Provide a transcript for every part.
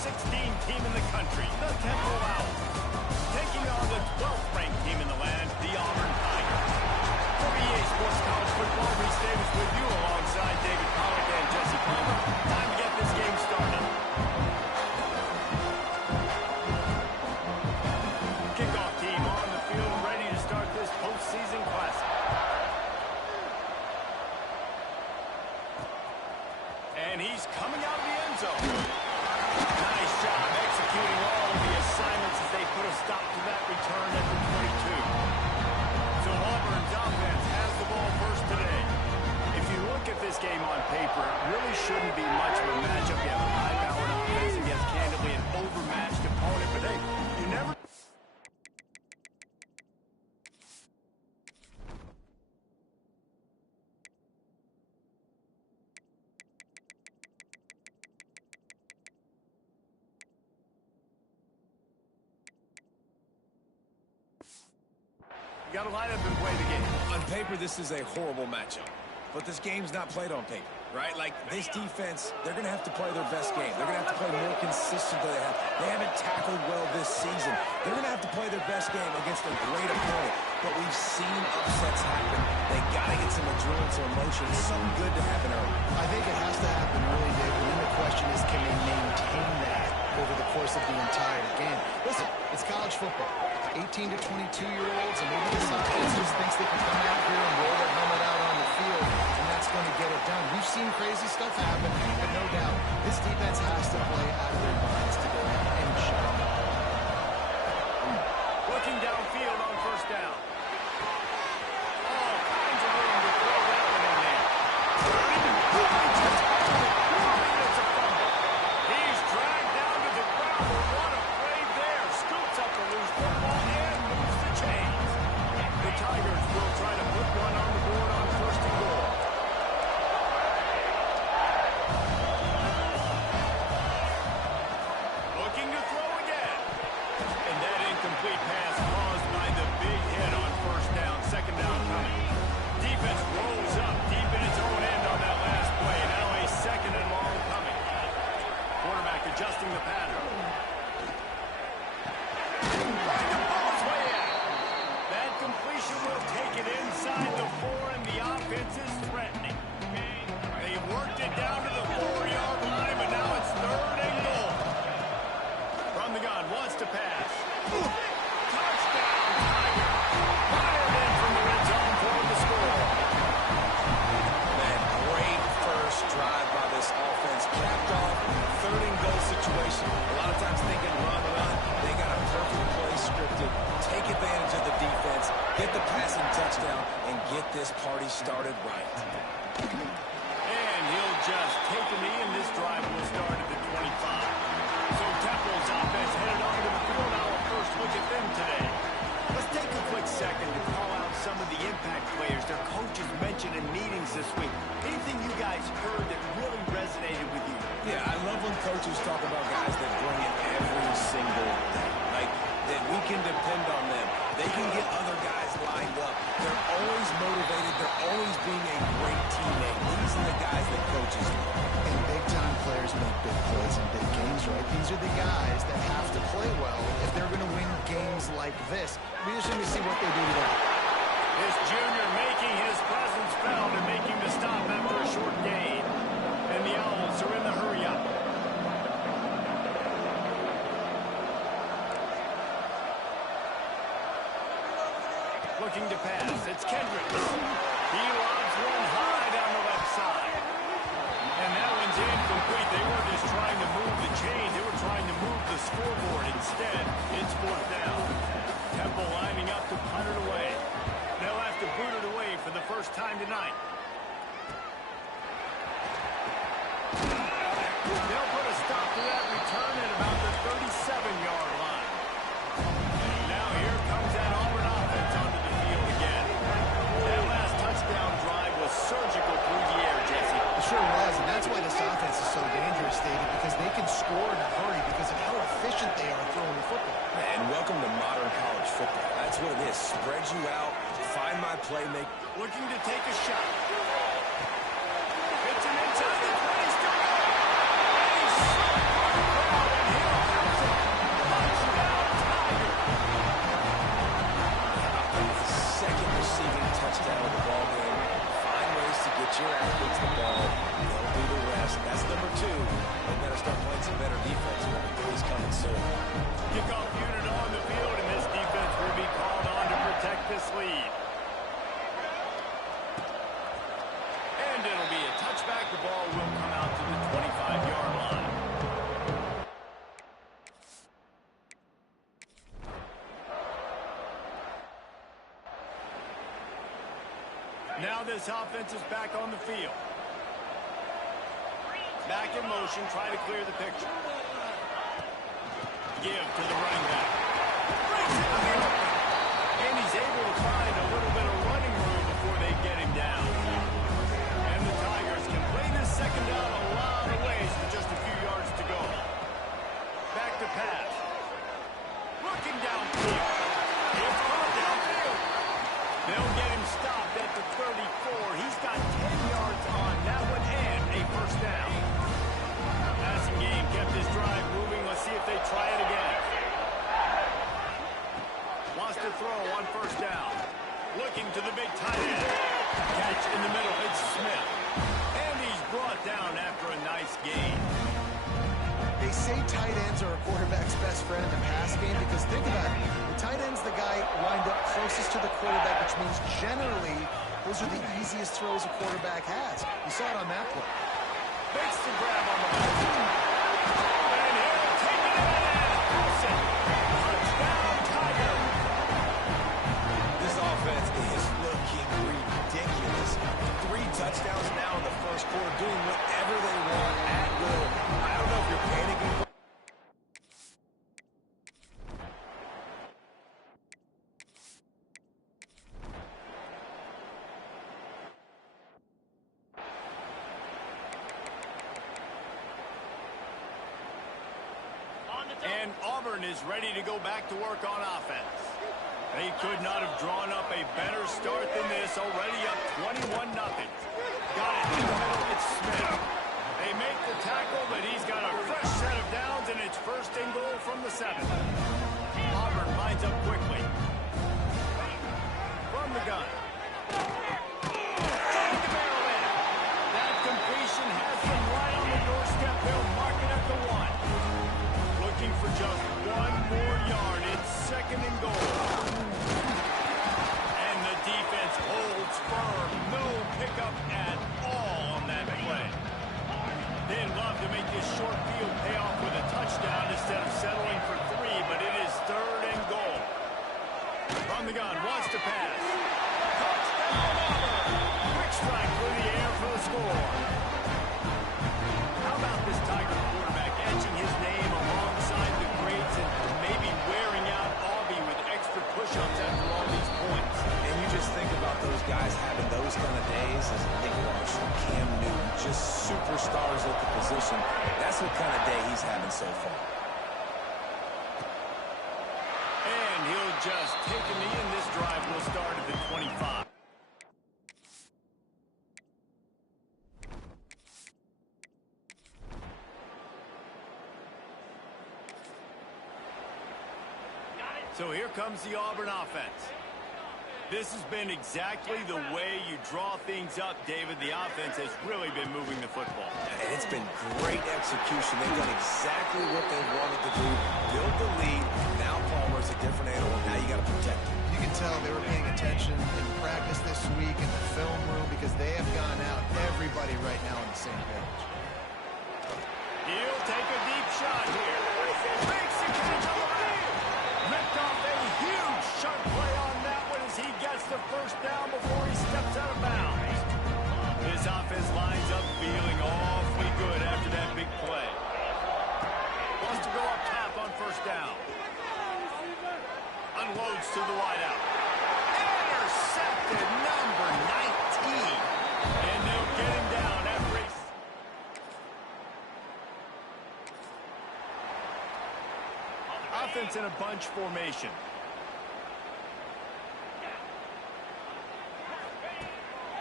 16 team in the country, the Temple Owls, taking on the 12th ranked team in the land, the Auburn Tigers. For EA Sports College Football, Reese Davis with you alongside David Pollack and Jesse Palmer. Time to get this game started. Kickoff team on the field, ready to start this postseason classic. And he's coming out of the end zone. Nice job executing all of the assignments as they put a stop to that return at the 22. So Auburn's offense has the ball first today. If you look at this game on paper, it really shouldn't be much of a matchup. You have a high-powered offense against candidly an overmatched opponent, but hey, you never... You got to line up and play the game. On paper, this is a horrible matchup. But this game's not played on paper, right? Like, this defense, they're going to have to play their best game. They're going to have to play more consistent than they have. They haven't tackled well this season. They're going to have to play their best game against a great opponent. But we've seen upsets happen. They got to get some adrenaline, some emotion, something good to happen early. I think it has to happen early, Dave. And then the question is, can they maintain that over the course of the entire game? Listen, it's college football. 18 to 22-year-olds, and maybe this offense just thinks they can come out here and roll their helmet out on the field, and that's going to get it done. We've seen crazy stuff happen, but no doubt, this defense has to play out of their minds to get any shot. Looking downfield on first down. All kinds of room to throw that one in there. It's a fumble. He's dragged down to the ground. What a play there. Scoops up the loose football and moves the chains. The Tigers will try to put one on the board on first and goal. Looking to throw again. And that incomplete pass caused by the big hit on first down. Second down coming. Defense rolls up deep in its own end on that last play. Now a second and long coming. Quarterback adjusting the pattern. That completion will take it inside the 4, and the offense is threatening. They worked it down to the 4-yard line, but now it's third and goal. From the gun, wants to pass. Touchdown, Tiger. Fired in from the red zone for the score. Man, great first drive by this offense. Capped off, third and goal situation. A lot of times thinking run. They got a perfect play scripted. Take advantage of the defense, get the passing touchdown, and get this party started right. And he'll just take a knee, and this drive will start at the 25. So Temple's offense headed onto the field. Now a first look at them today. Let's take a quick second to call out some of the impact players their coaches mentioned in meetings this week. Anything you guys heard that really resonated with you? Yeah, I love when coaches talk about guys that bring it every single day. Like, that we can depend on them. They can get other guys lined up. They're always motivated. They're always being a great teammate. These are the guys that coaches love. And big-time players make big plays in big games, right? These are the guys that have to play well if they're going to win games like this. We just need to see what they do today. This junior making his presence felt and making the stop after a short gain. And the Owls are in the hurry-up. Looking to pass. It's Kendricks. He lobs one high down the left side. And that one's incomplete. They weren't just trying to move the chains. They were trying to move the scoreboard. Instead, it's fourth down. Temple lining up to punt it away. They'll have to boot it away for the first time tonight. They'll put a stop to that return at about the 37-yard line. And now here comes that Auburn offense onto the field again. That last touchdown drive was surgical through the air, Jesse. It sure was, and that's why this offense is so dangerous, David, because they can score in a hurry because of how efficient they are throwing the football. And welcome to modern college football. That's what it is. Spread you out, find my playmaker. Looking to take a shot. It's an inside the 20, still going. And he's struck by the crowd, and Now this offense is back on the field. Back in motion, try to clear the picture. Give to the running back. And he's able to find a little bit of running room before they get him down. And the Tigers can play this second down a lot of ways with just a few yards to go. Back to pass. Looking downfield. It's going downfield. They'll get him stopped at the 34. He's got 10 yards on that one and a first down. Passing game kept this drive moving. Let's see if they try it again. Wants to throw on first down. Looking to the big tight end. Catch in the middle. It's Smith. And he's brought down after a nice gain. They say tight ends are a quarterback's best friend in the pass game because think about it. The tight end's the guy lined up closest to the quarterback, which means generally those are the easiest throws a quarterback has. You saw it on that play. Makes the grab on the left. And he'll take it in and pass it. Touchdown, Tiger. This offense is looking ridiculous. 3 touchdowns now in the first quarter, doing whatever they want at will. I don't know if you're panicking. And Auburn is ready to go back to work on offense. They could not have drawn up a better start than this, already up 21-0. Got it in the middle, it's Smith. They make the tackle, but he's got a fresh set of downs, and it's first and goal from the 7. Auburn lines up quickly. From the gun. Trying to barrel in. That completion has them right on the doorstep. They'll mark it at the 1. Looking for just 1 more yard. It's second and goal. And the defense holds firm. No pickup at all on that play. They'd love to make this short field pay off with a touchdown instead of settling for 3, but it is third and goal. From the gun, wants to pass. Touchdown, Auburn! Quick strike through the air for the score. How about this Tiger quarterback etching his name alongside the greats and maybe wearing out Auburn with extra push-ups after all these points? And you just think about those guys having those kind of days as Nick Marshall, Cam Newton, just superstars at the position. That's what kind of day he's having so far. And he'll just take a knee, and this drive will start at the 25. So here comes the Auburn offense. This has been exactly the way you draw things up, David. The offense has really been moving the football. And it's been great execution. They've done exactly what they wanted to do. Build the lead. Now Palmer's a different animal. Now you got to protect him. You can tell they were paying attention in practice this week in the film room because they have gone out, everybody right now on the same page. He'll take a deep shot here. Makes the catch on the field. Ripped off a huge sharp play on that one as he gets the first down before he steps out of bounds. This offense lines up feeling awfully good after that big play. Wants to go up top on first down. Unloads to the wideout. Intercepted, number 19. And they'll get him down after he... Offense in a bunch formation.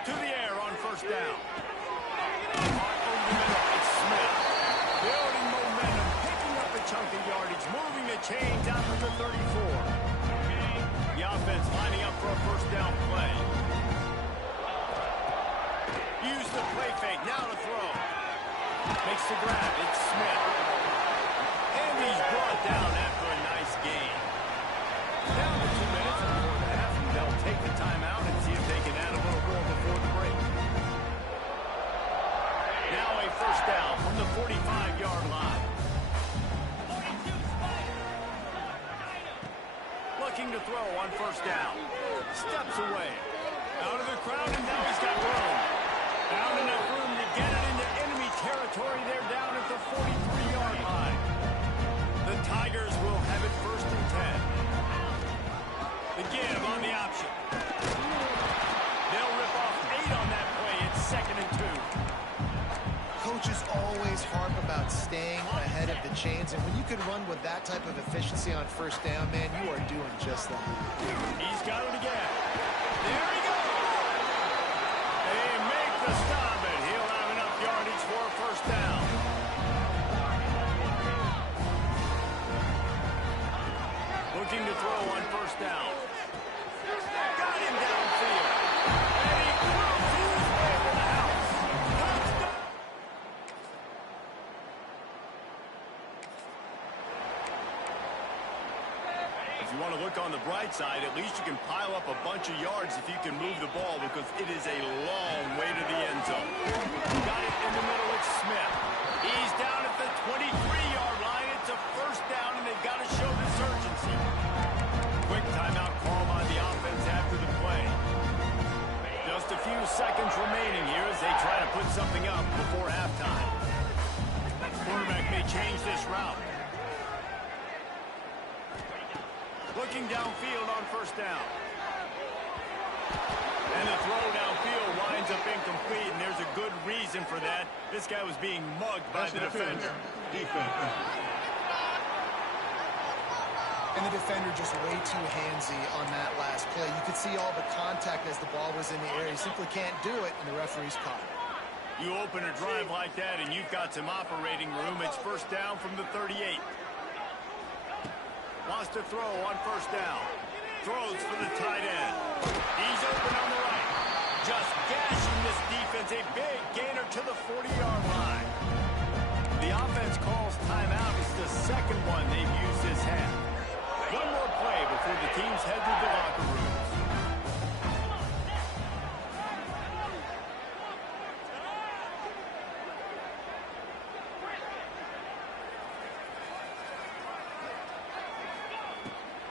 To the air on first down. Over the middle, it's Smith. Building momentum, picking up a chunk of yardage, moving the chains out to the 34. The offense lining up for a first down play. Use the play fake, now to throw. Makes the grab, it's Smith. And he's brought down after a nice gain. Down to 2 minutes before the half, and they'll take the timeout and see if they can add a little more before the break. Now a first down from the 45-yard line. Looking to throw on first down. Steps away. Out of the crowd, and now he's got room. Found enough room to get it into enemy territory. They're down at the 43-yard line. The Tigers will have it 1st and 10. The give on the option. They'll rip off 8 on that play. It's 2nd and 2. Coaches always harp about staying ahead of the chains, and when you can run with that type of efficiency on 1st down, man, you are doing just that. He's got it again. There he goes. They make the stop, and he'll have enough yardage for a 1st down. Looking to throw on 1st down. Got him downfield. And he cruises his way to the house. Touchdown. If you want to look on the bright side, at least you can pile up a bunch of yards if you can move the ball, because it is a long way to the end zone. Got it in the middle. It's Smith. He's down at the 23-yard line. It's a 1st down, and they've got to show this urgency. Quick timeout call on the offense after the play. Just a few seconds remaining here as they try to put something up before halftime. Quarterback may change this route. Looking downfield on 1st down. And the throw downfield winds up incomplete, and there's a good reason for that. This guy was being mugged by the defender. And the defender just way too handsy on that last play. You could see all the contact as the ball was in the air. He simply can't do it, and the referee's caught it. You open a drive like that, and you've got some operating room. It's 1st down from the 38. Wants to throw on 1st down. Throws for the tight end. He's open on the right. Just gashing this defense. A big gainer to the 40-yard line. The offense calls timeout. It's the 2nd one they've used this half. One more play before the teams head to the locker rooms.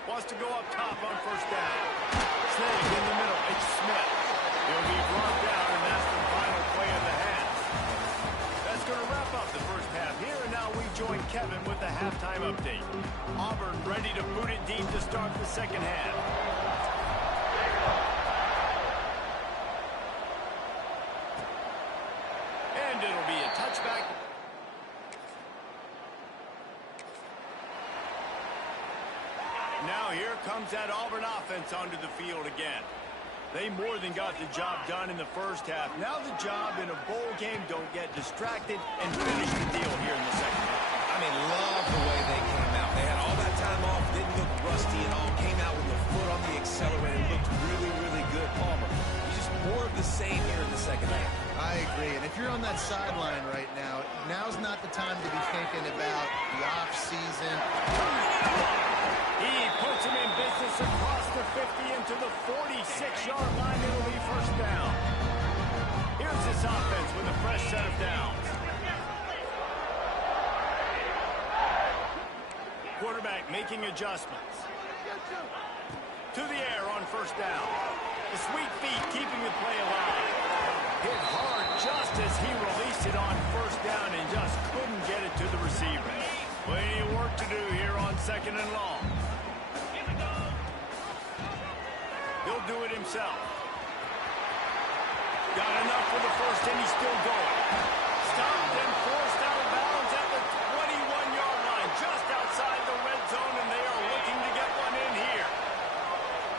Wants to go up top on 1st down. Snag in the middle. It's Smith. He'll be brought down, and that's the final play of the half. That's going to wrap up the 1st half here, and now we join Kevin with the halftime update. Auburn ready to boot it deep to start the 2nd half. And it'll be a touchback. Now here comes that Auburn offense onto the field again. They more than got the job done in the 1st half. Now the job in a bowl game, don't get distracted and finish the deal here in the 2nd half. I mean, love the way they came out. They had all that time off, didn't look rusty at all, came out with the foot on the accelerator, looked really, really good. Palmer, just more of the same here in the 2nd half. I agree, and if you're on that sideline right now, now's not the time to be thinking about the off-season. He puts him in business across the 50 into the 46-yard line. It'll be 1st down. Here's this offense with a fresh set of downs. Quarterback making adjustments. To the air on 1st down. The sweet feet keeping the play alive. Hit hard just as he released it on 1st down and just couldn't get it to the receiver. Plenty of work to do here on 2nd and long. He'll do it himself. Got enough for the 1st, and he's still going. Stopped and forced out of bounds at the 21-yard line, just outside the red zone, and they are looking to get one in here.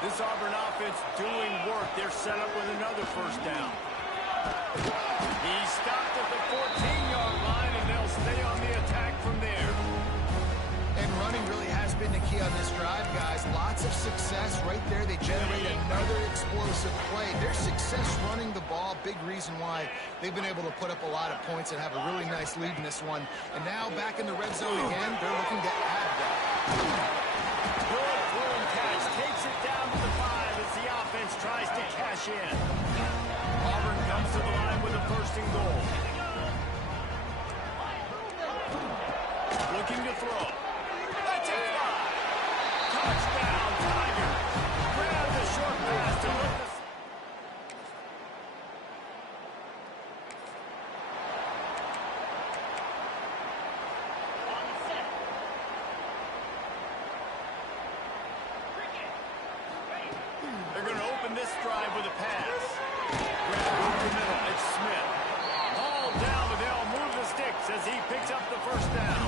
This Auburn offense doing work. They're set up with another 1st down. He stopped at the 14-yard line, and they'll stay on the attack from there. And running really has been the key on this drive, guys. Lots of success right there. They generate another explosive play. Their success running the ball, big reason why they've been able to put up a lot of points and have a really nice lead in this one. And now back in the red zone again, they're looking to add that. Good throw and catch. Takes it down to the 5 as the offense tries to cash in. Auburn comes to the line with a 1st and goal. Looking to throw. That's it. Touchdown, Tigers. Grab the short pass to look the... with a pass. Grab over the middle. It's Smith. Ball down, but they'll move the sticks as he picks up the first down.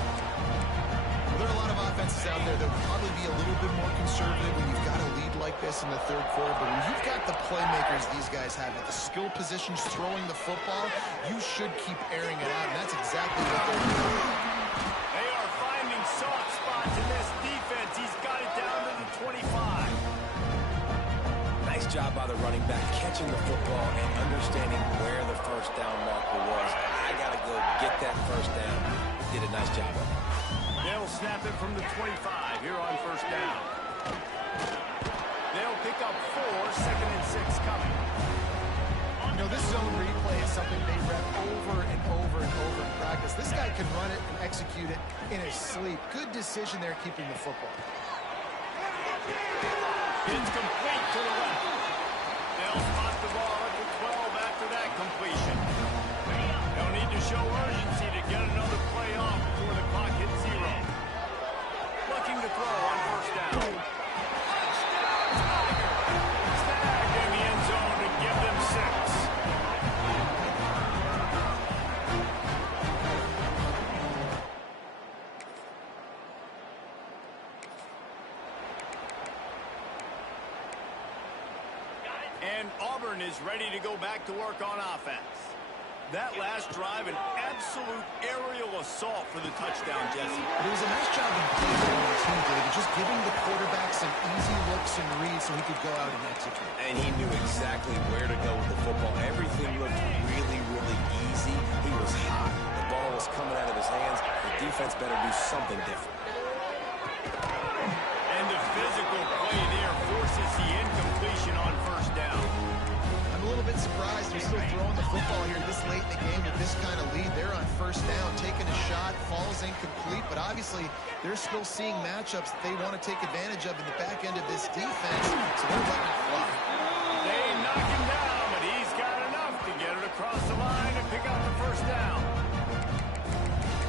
There are a lot of offenses out there that would probably be a little bit more conservative when you've got a lead like this in the third quarter. But when you've got the playmakers these guys have at the skill positions throwing the football, you should keep airing it out. And that's exactly what they're doing. They are finding soft spots in this defense. He's got it down to the 25. Nice job by the running back catching the football and understanding where the first down marker was. I got to go get that first down. Did a nice job of it. They'll snap it from the 25 here on first down. They'll pick up 4, second and 6 coming. You know, this zone replay is something they rep over and over and over in practice. This guy can run it and execute it in his sleep. Good decision there keeping the football. It's complete to the left. They'll spot the ball at the 12 after that completion. They'll need to show urgency to get another play off before the clock hits 0. Looking to throw on first down. Snagged in the end zone to give them 6. And Auburn is ready to go back to work on offense. That last drive, an absolute aerial assault for the touchdown, Jesse. But it was a nice job in playing the team, David, just giving the quarterback some easy looks and reads so he could go out and execute. And he knew exactly where to go with the football. Everything looked really, really easy. He was hot. The ball was coming out of his hands. The defense better do something different. And the physical play there forces the incompletion on first down. I'm a little bit surprised they're still throwing the football here this late in the game with this kind of lead. They're on first down, taking a shot, falls incomplete, but obviously they're still seeing matchups that they want to take advantage of in the back end of this defense, so they're letting it fly. They knock him down, but he's got enough to get it across the line and pick up the first down.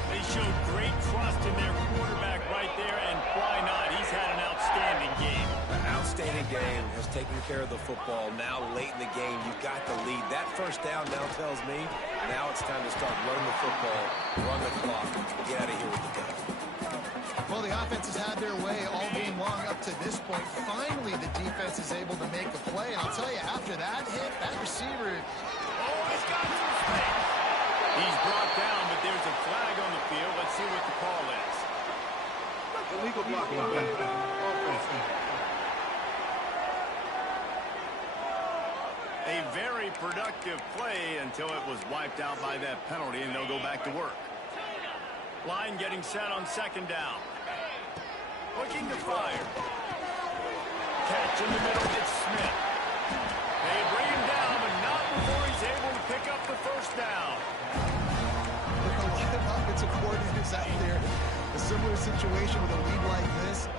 They showed great trust in their quarterback right there, and why not? He's had an outstanding game. Outstanding game, has taken care of the football. Now late in the game, you got the lead. That first down now tells me now it's time to start running the football, run the clock, get out of here with the gun. Well, the offense has had their way all game long up to this point. Finally, the defense is able to make a play, and I'll tell you, after that hit, that receiver... Oh, he's got some space. He's brought down, but there's a flag on the field. Let's see what the call is. Illegal blocking on offense. A very productive play until it was wiped out by that penalty, and they'll go back to work. Line getting set on second down. Looking to fire. Catch in the middle, it's Smith. They bring him down, but not before he's able to pick up the first down. There are a lot of offensive coordinators out there. A similar situation with a lead like this.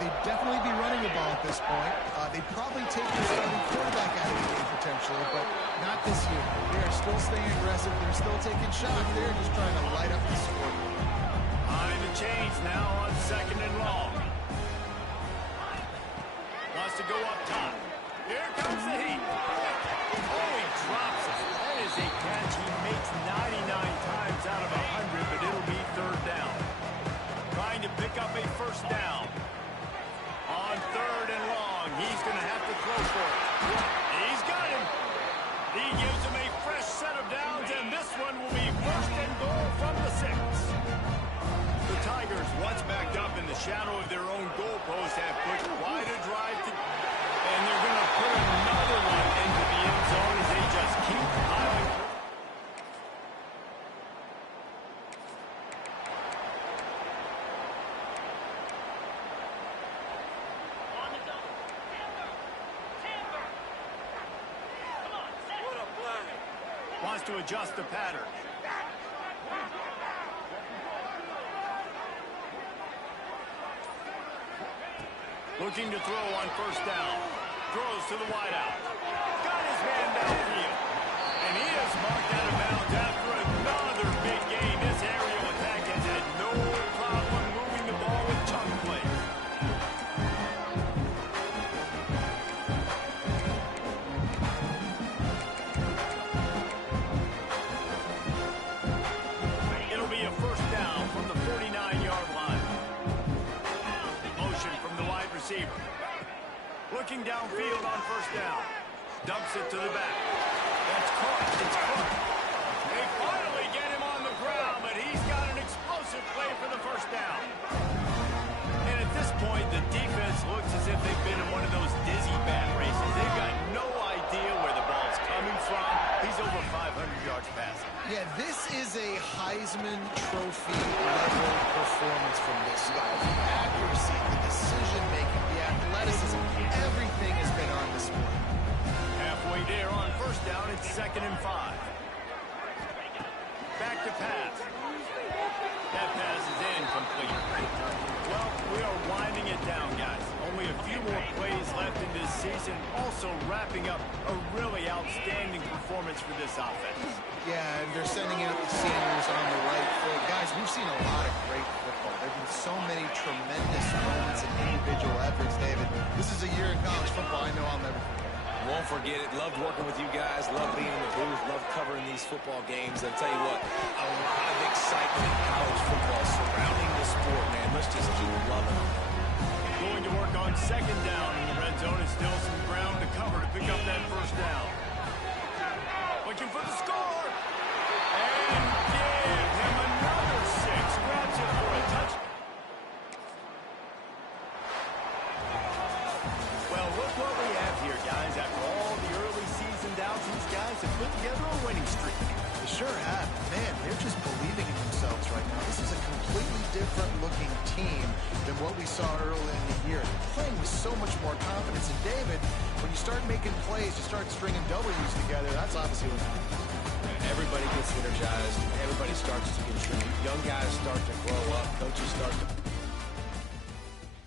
They'd definitely be running the ball at this point. They'd probably take their starting quarterback out of the game potentially, but not this year. They're still staying aggressive. They're still taking shots. They're just trying to light up the score. Behind the chains now on second and long. Wants to go up top. Here comes the heat. Oh, he drops it. That is a catch he makes 99 times out of 100, but it'll be third down. Trying to pick up a first down. On third and long, he's going to have to throw for it. He's got him. He gives him a fresh set of downs, and this one will be first and goal from the 6. The Tigers, once backed up in the shadow of their own goalpost, have put quite a drive to, and they're going to put another one into the end zone as they just keep piling. Wants to adjust the pattern. Looking to throw on first down. Throws to the wideout. Got his man downfield. And he is marked out of bounds after another big gain. This aerial attack has had no problem moving the ball with chunk plays. looking downfield on first down. Dumps it to the back. That's caught. It's caught. They finally get him on the ground, but he's got an explosive play for the first down. And at this point, the defense looks as if they've been in one of those dizzy bat races. They've got no idea where the ball's coming from. He's over 500 yards passing. Yeah, this is a Heisman Trophy level performance from this guy. The accuracy, the decision-making, the athleticism, everything has been on display. Halfway there on first down, it's 2nd and 5. Back to pass. That pass is incomplete. Well, we are winding it down, guys. Only a few more plays left in this season. Also wrapping up a really outstanding performance for this offense. Yeah, and they're sending out the seniors on the right foot. Guys, we've seen a lot of great football. There have been so many tremendous moments and individual efforts, David. This is a year in college football I know I'll never forget. Won't forget it. Loved working with you guys. Loved being in the booth. Loved covering these football games. I'll tell you what, a lot of excitement in college football surrounding the sport, man. Let's just keep loving it. Going to work on 2nd down in the red zone. Is still some ground to cover to pick up that first down. Looking for the score. And give him another 6. Grabs it for a touchdown. Well, look what we have here, guys. After all the early season doubts, these guys have put together a winning streak. They sure have. Man, they're just believing in themselves right now. This is a completely different looking team than what we saw early in the year. They're playing with so much more confidence. And David, when you start making plays, you start stringing W's together, that's obviously what happens. Everybody gets energized. Everybody starts to contribute. Young guys start to grow up. Coaches start